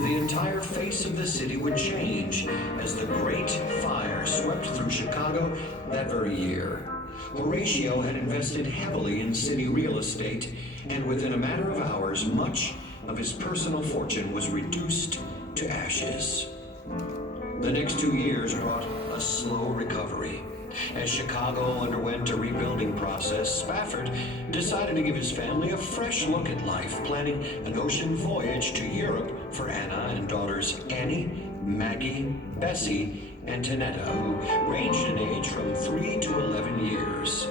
the entire face of the city would change as the Great Fire swept through Chicago that very year. Horatio had invested heavily in city real estate, and within a matter of hours, much of his personal fortune was reduced to ashes. The next 2 years brought a slow recovery. As Chicago underwent a rebuilding process, Spafford decided to give his family a fresh look at life, planning an ocean voyage to Europe for Anna and daughters Annie, Maggie, Bessie, and Tanetta, who ranged in age from 3 to 11 years.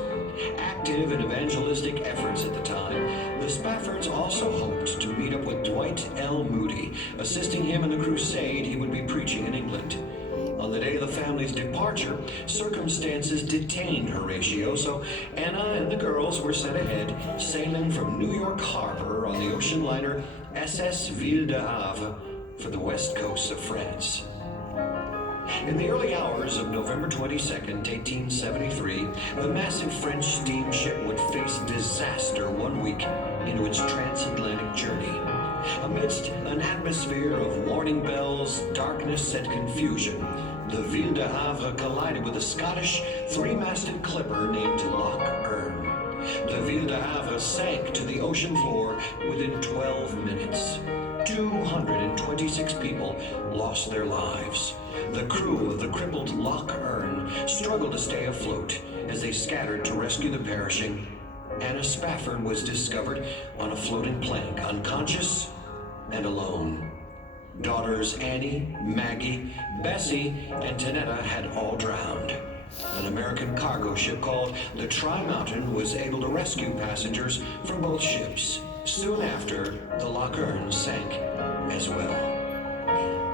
Active in evangelistic efforts at the time, the Spaffords also hoped to meet up with Dwight L. Moody, assisting him in the crusade he would be preaching in England. On the day of the family's departure, circumstances detained Horatio, so Anna and the girls were sent ahead, sailing from New York Harbor on the ocean liner SS Ville de Havre for the west coast of France. In the early hours of November 22nd, 1873, the massive French steamship would face disaster 1 week into its transatlantic journey. Amidst an atmosphere of warning bells, darkness, and confusion, the Ville de Havre collided with a Scottish three-masted clipper named Loch Earn. The Ville de Havre sank to the ocean floor within 12 minutes. 226 people lost their lives. The crew of the crippled Loch Earn struggled to stay afloat as they scattered to rescue the perishing. Anna Spafford was discovered on a floating plank, unconscious and alone. Daughters Annie, Maggie, Bessie, and Tanetta had all drowned. An American cargo ship called the Tri-Mountain was able to rescue passengers from both ships. Soon after, the Loch Earn sank as well.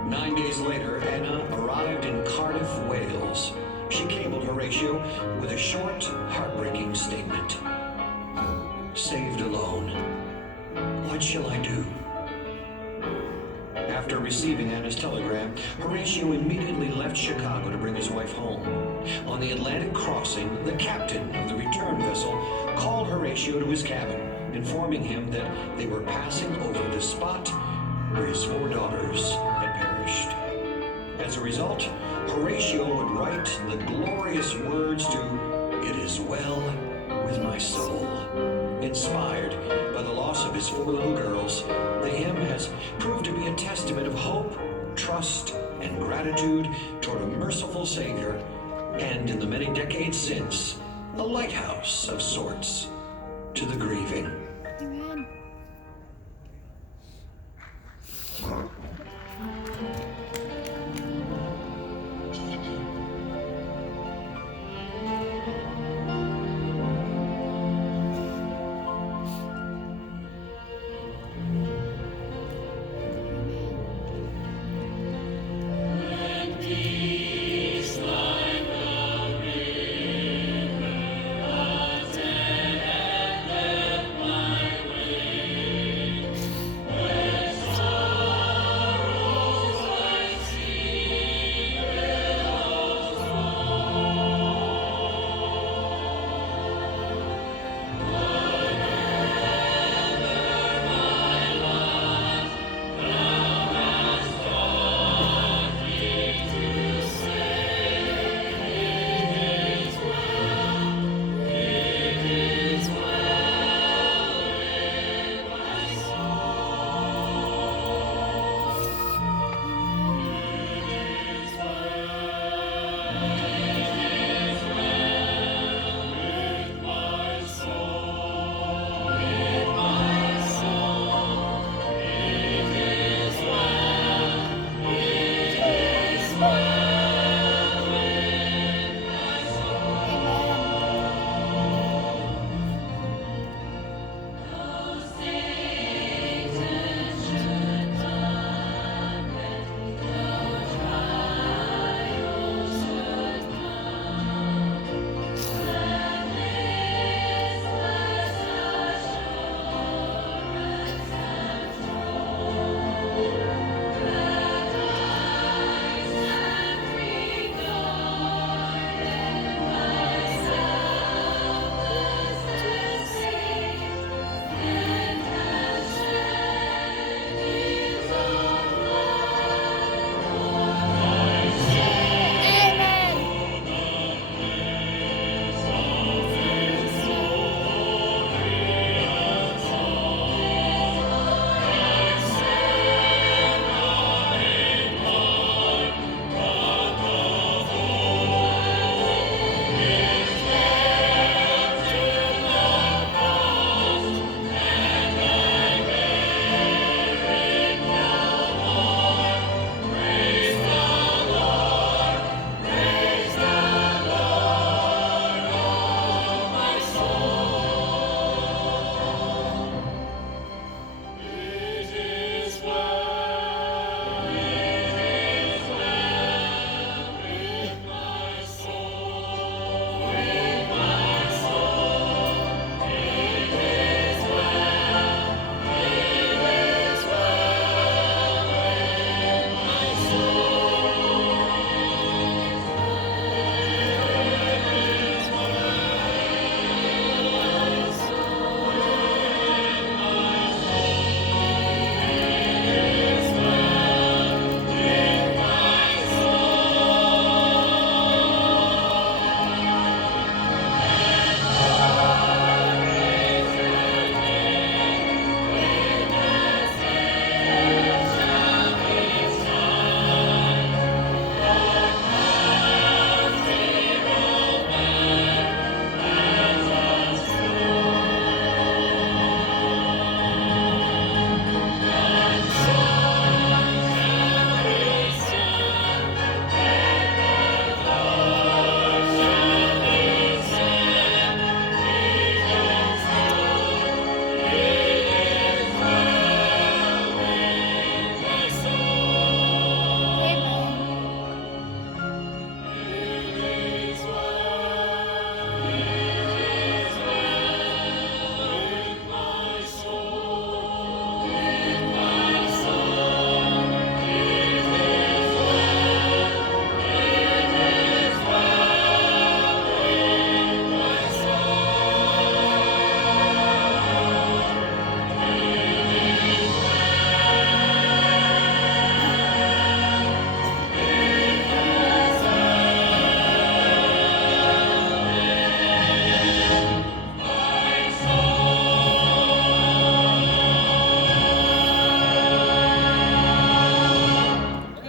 9 days later, Anna arrived in Cardiff, Wales. She cabled Horatio with a short, heartbreaking statement. Saved alone. What shall I do? After receiving Anna's telegram, Horatio immediately left Chicago to bring his wife home. On the Atlantic crossing, the captain of the return vessel called Horatio to his cabin, informing him that they were passing over the spot where his 4 daughters had perished. As a result, Horatio would write the glorious words to "It is well with my soul." Inspired by the loss of his 4 little girls, the hymn has proved to be a testament of hope, trust, and gratitude toward a merciful Savior, and in the many decades since, a lighthouse of sorts to the grieving.